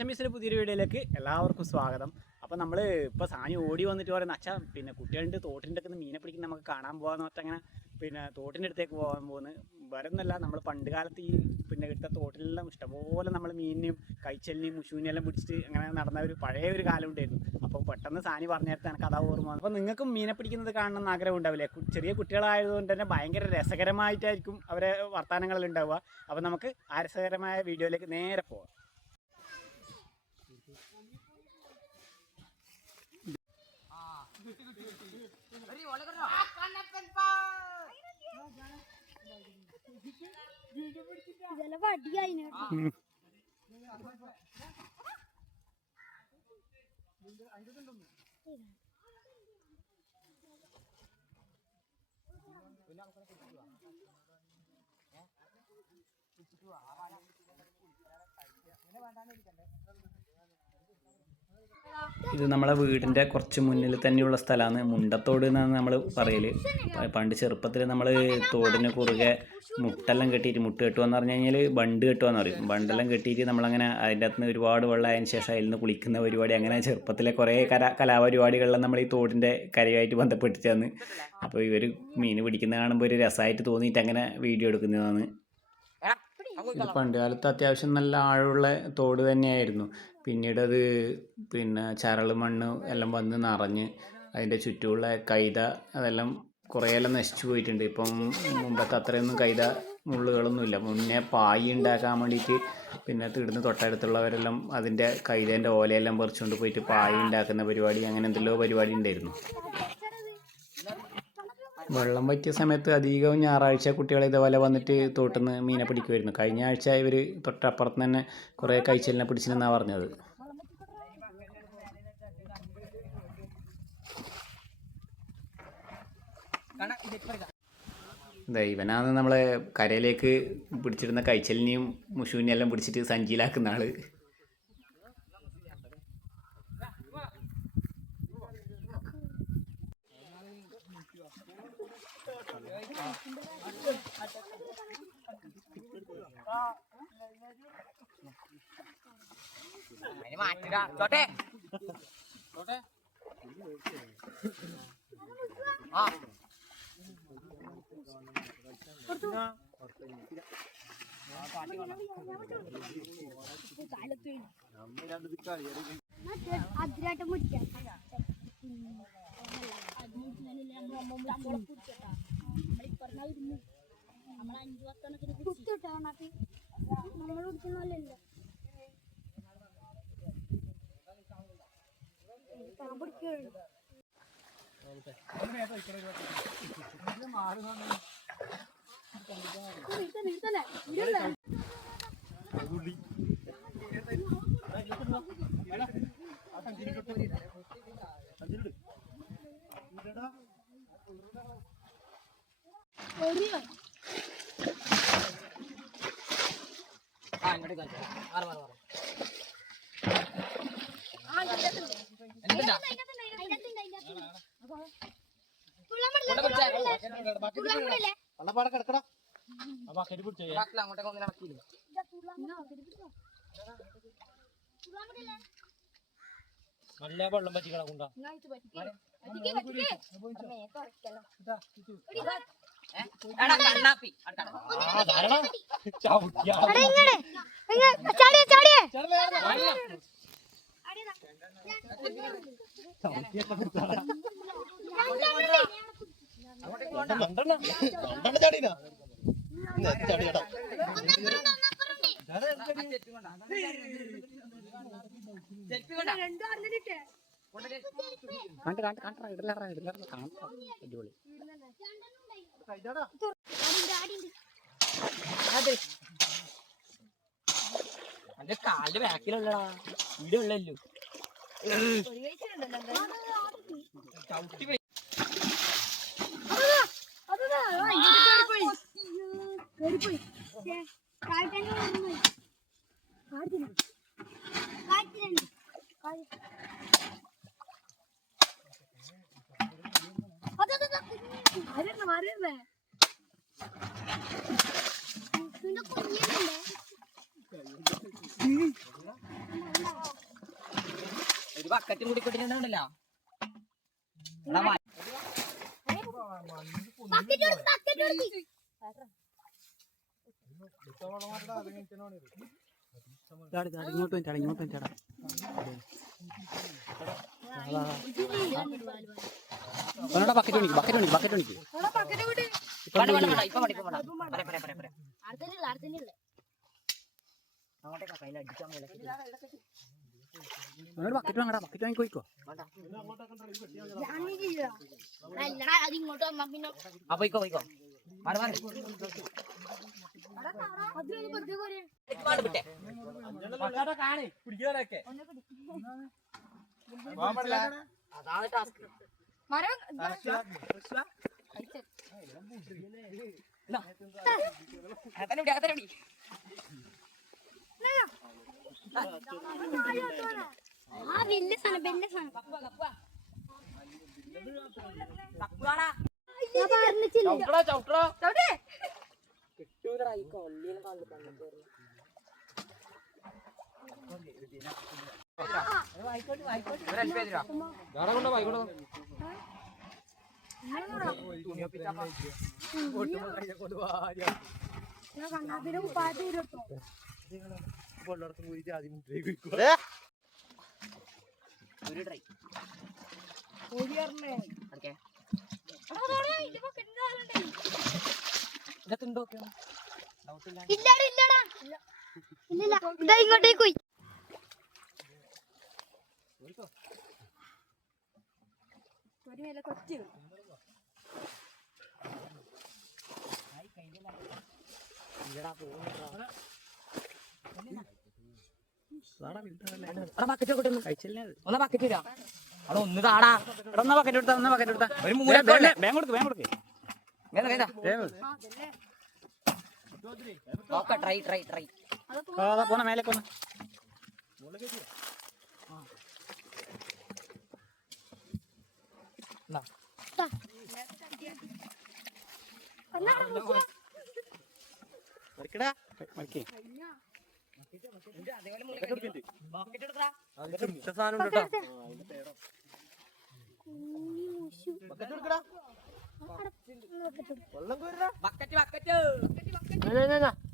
അച്ചമ്മീസിന്റെ പുതിയൊരു വീഡിയോയിലേക്ക് എല്ലാവർക്കും സ്വാഗതം. അപ്പോൾ നമ്മൾ ഇപ്പോൾ സാനി ഓടി വന്നിട്ട് പറയുന്ന അച്ഛാ പിന്നെ കുട്ടികളുടെ തോട്ടിന്റെ ഒക്കെ മീനെ പിടിക്കുന്ന നമുക്ക് കാണാൻ പോകാമെന്ന് പറഞ്ഞാൽ അങ്ങനെ പിന്നെ തോട്ടിന്റെ അടുത്തേക്ക് പോകാൻ പോകുന്നത് വരുന്നല്ല നമ്മൾ പണ്ട് കാലത്ത് ഈ പിന്നെ എടുത്ത തോട്ടിലെല്ലാം ഇഷ്ടംപോലെ നമ്മൾ മീനിനെയും കൈച്ചലിനെയും മുഷൂനെയും എല്ലാം പിടിച്ചിട്ട് അങ്ങനെ നടന്ന ഒരു പഴയ ഒരു കാലം ഉണ്ടായിരുന്നു. അപ്പോൾ പെട്ടെന്ന് സാനി പറഞ്ഞ നേരത്തെ എനിക്ക് അതാ ഓർമ്മ അപ്പോൾ നിങ്ങൾക്കും മീനെ പിടിക്കുന്നത് കാണണം എന്ന് ആഗ്രഹം ഉണ്ടാവില്ലേ? ചെറിയ കുട്ടികളായതുകൊണ്ട് തന്നെ ഭയങ്കര രസകരമായിട്ടായിരിക്കും അവരെ വർത്തമാനങ്ങളിൽ ഉണ്ടാവുക. അപ്പോൾ നമുക്ക് ആ രസകരമായ വീഡിയോയിലേക്ക് നേരെ പോകാം ഇതെല്ലാം വടിയായി ഇത് നമ്മളെ വീടിന്റെ കുറച്ച് മുന്നിൽ തന്നെയുള്ള സ്ഥലമാണ്. മുണ്ടത്തോട് എന്നാണ് നമ്മൾ പറയൽ പണ്ട് ചെറുപ്പത്തിൽ നമ്മൾ തോടിന് കുറുകെ മുട്ടെല്ലാം കെട്ടിയിട്ട് മുട്ട് കെട്ടുകയെന്ന് പറഞ്ഞു കഴിഞ്ഞാൽ ബണ്ട് കെട്ടുകയെന്ന് പറയും. ബണ്ടെല്ലാം കെട്ടിയിട്ട് നമ്മളങ്ങനെ അതിന്റെ അകത്ത് നിന്ന് ഒരുപാട് വെള്ളം ആയതിനു ശേഷം അതിൽ നിന്ന് കുളിക്കുന്ന പരിപാടി. അങ്ങനെ ചെറുപ്പത്തിലെ കുറേ കല കലാപരിപാടികളെല്ലാം നമ്മൾ ഈ തോടിന്റെ കരയുമായിട്ട് ബന്ധപ്പെട്ടിട്ടാണ്. അപ്പോൾ ഇവർ മീൻ പിടിക്കുന്ന കാണുമ്പോൾ ഒരു രസമായിട്ട് തോന്നിയിട്ട് അങ്ങനെ വീഡിയോ എടുക്കുന്നതാണ്. ഇത് പണ്ട് കാലത്ത് അത്യാവശ്യം നല്ല ആഴമുള്ള തോട് തന്നെയായിരുന്നു. പിന്നീട് അത് പിന്നെ ചരൾ മണ്ണ് എല്ലാം വന്ന് നിറഞ്ഞ് അതിന്റെ ചുറ്റുമുള്ള കൈത അതെല്ലാം കുറേയെല്ലാം നശിച്ചു പോയിട്ടുണ്ട്. ഇപ്പം മുമ്പത്തെ അത്രയൊന്നും കൈത മുള്ളുകളൊന്നുമില്ല. മുന്നേ പായി ഉണ്ടാക്കാൻ വേണ്ടിയിട്ട് പിന്നെ തീടുന്ന തൊട്ടടുത്തുള്ളവരെല്ലാം അതിന്റെ കൈതേന്റെ ഓലയെല്ലാം പറിച്ചുകൊണ്ട് പോയിട്ട് പായി ഉണ്ടാക്കുന്ന പരിപാടി അങ്ങനെ എന്തെല്ലോ പരിപാടി ഉണ്ടായിരുന്നു. വെള്ളം പറ്റിയ സമയത്ത് അധികവും ഞായറാഴ്ച കുട്ടികൾ ഇതേപോലെ വന്നിട്ട് തോട്ടിൽ നിന്ന് മീനെ പിടിക്കുമായിരുന്നു കഴിഞ്ഞ ആഴ്ച ഇവർ തൊട്ടപ്പുറത്ത് തന്നെ കുറേ കൈച്ചലിനെ പിടിച്ചിരുന്നാണ് പറഞ്ഞത്. ഇവനാണ് നമ്മളെ കരയിലേക്ക് പിടിച്ചിരുന്ന കൈച്ചലിനെയും മുഷുവിനെയും എല്ലാം പിടിച്ചിട്ട് സഞ്ചിയിലാക്കുന്ന ആൾ. ചോട്ടെ. ആ അതിരായിട്ട് മുറ്റാ നമ്മൾ കുടിക്കുന്ന പോലെയല്ല പിടിക്കുള്ളൂ നിർത്തല്ലേ ഇടല്ലേ ഒരിയോ കിടക്കടാ അപ്പൊ കൊണ്ട് പിടിച്ചേ അങ്ങോട്ടേക്ക് ഒന്നും നടക്കില്ല നല്ല വെള്ളം പറ്റി കിടക്കുണ്ടോ എടാ കണ്ണാപ്പി. അടുത്ത ആ ധാരണ ചവിട്ടിയാ. കൊണ്ടാ കണ്ട് കണ്ട് കണ്ടാ ഇടലറ ഇടലറ കാണാം. അടിപൊളി. എന്റെ കാലിന്റെ ബാക്കിലുള്ളടാ. ഇവിടെ ഉള്ളല്ലോ ചവിട്ടി കുഞ്ഞില്ലേ ബക്കറ്റും കൂടി കിട്ടുന്നുണ്ടല്ലോ ബക്കറ്റ്. ഇങ്ങോട്ട് വെച്ചാടാ ഇങ്ങോട്ട് വെച്ചാടാ ബക്കറ്റ് പണിക്ക് ബക്കറ്റ് പണിക്ക് ബക്കറ്റ് പറയാ അടുത്തന്നെയുള്ള, അടുത്തന്നെയുള്ള. അങ്ങോട്ടേക്കാ കയ്യിൽ അടിക്കാൻ പോലെ ബക്കറ്റ് വാങ്ങടാ ബക്കറ്റ് വാങ്ങി പോയിക്കോ ആ പോയിക്കോ പോയിക്കോ. മാറി മാറി അതാണ് ടാസ്ക് മരം അകത്തന്നെ അകത്തന്നെ ആ വലിയ സാധനം വലിയ സാധനം തക്കുവാടാ ഞാൻ കണ്ണാപ്പിനും പാട്ട് ഇരട്ടോ ഒരു ട്രൈ ഇല്ലടാ ഇല്ലടാ. ഇങ്ങോട്ടേക്ക് പോയി. ഒരു വില കൊച്ചു ഒക്കെ കഴിച്ചില്ലേ ഒന്ന് ബക്കറ്റ് ഇടാ. അവിടെ ഒന്ന് താടാ. എടാ എന്നാ ബക്കറ്റ് എടുത്താ എന്നാ ബക്കറ്റ് എടുത്താ. ഒരു മൂല വേഗം കൊടുക്ക് വേഗം കൊടുക്ക്. നോക്ക ട്രൈ ട്രൈ ട്രൈ ആ, അതാ പോണ ഒന്ന് മറിക്ക്.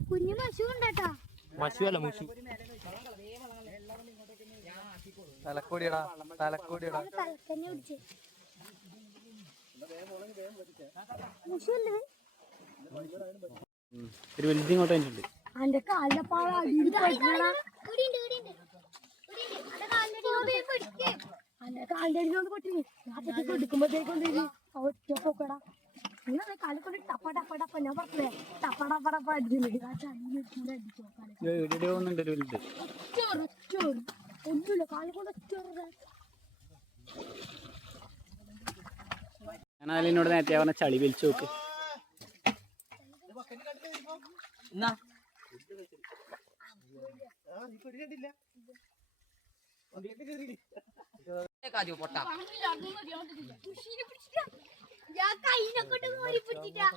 കുഞ്ഞു മശു ഉണ്ടാട്ടാ മശുവല്ല മുഷി തലക്കോടിയടാ തലക്കോടിയടാ മശു അല്ലേ ഒരു വലുത് ഇങ്ങോട്ട് വന്നിട്ടുണ്ട്. അന്റെ അടിയിൽ പോയിട്ടാ അന്റെ കാലിന്റെ അടിയിലൊന്ന് പൊട്ടിനി അപ്പൊ എടുക്കുമ്പോഴത്തേക്കും ഒറ്റ പോക്കടാ. നിങ്ങൾ കാലിൽ കൊണ്ട് ടപ്പ ടപ്പ ടപ്പ. ഞാൻ പറഞ്ഞേ ടപ്പ ടപ്പ ടപ്പ അടിച്ചില്ലേ? ആ ഒന്നുമില്ല. കാലിൽ നേരത്തെ പറഞ്ഞ ചളി വലിച്ചു നോക്ക്. എന്നാ? കാജു പൊട്ട ഞാൻ കൈനൊക്കെ കോരി പിടിച്ചിട്ടാ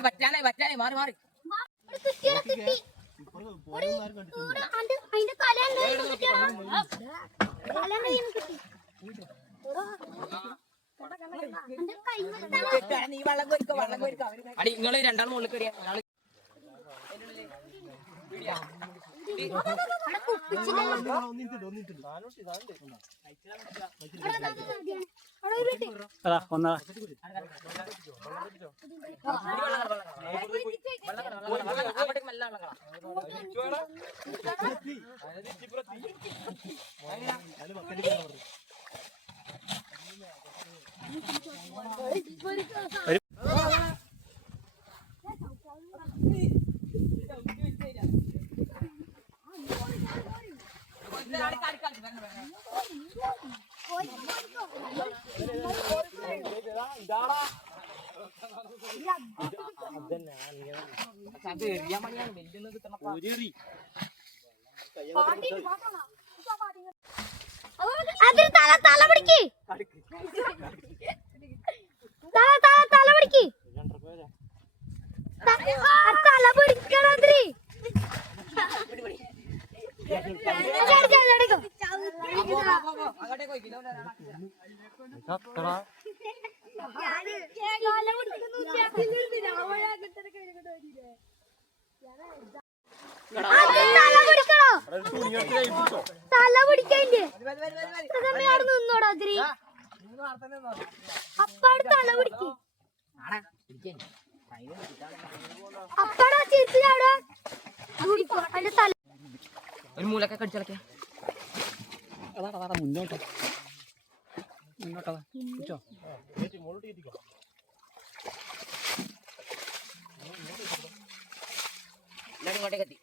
പറ്റാനായി പറ്റാനായി മാറി മാറി അതിന്റെ തല തല കിട്ടി നീ വെള്ളം കോരിക്കോ വെള്ളം കോരിക്കോ അടി നിങ്ങൾ രണ്ടാൾ മുകളിൽ കയറിയ ഒരാൾ അതാ. ഒന്നാ അവിടെ Adir, ada tala, berikir. തല പിടിക്ക്. തല പിടിക്കണം അതിരി. അങ്ങോട്ടേക്ക് പോയി കിലോ ചത്തടാ തല പിടിക്കണോ? തല പിടിക്കതിന്റെ അവിടെ നിന്നോടാ അതിരി. അപ്പാട് തല പിടിക്ക്. അപ്പാടാ ചേച്ചിയാടാ അതിന്റെ തല ഒരു മൂലൊക്കെ കടിച്ചിളക്കിയ മുന്നോട്ട്. മുന്നോട്ടാ ഇങ്ങോട്ടേക്ക് എത്തി.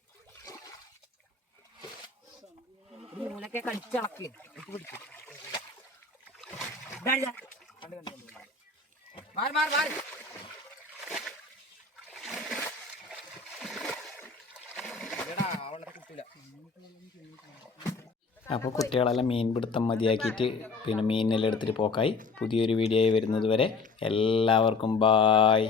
മൂലൊക്കെ കടിച്ചിളക്കി പിടിച്ചു മാറി മാറി മാറി. അപ്പോൾ കുട്ടികളെല്ലാം മീൻ പിടുത്തം മതിയാക്കിയിട്ട് പിന്നെ മീനെല്ലാം എടുത്തിട്ട് പോക്കായി. പുതിയൊരു വീഡിയോ വരുന്നത് വരെ എല്ലാവർക്കും ബായ്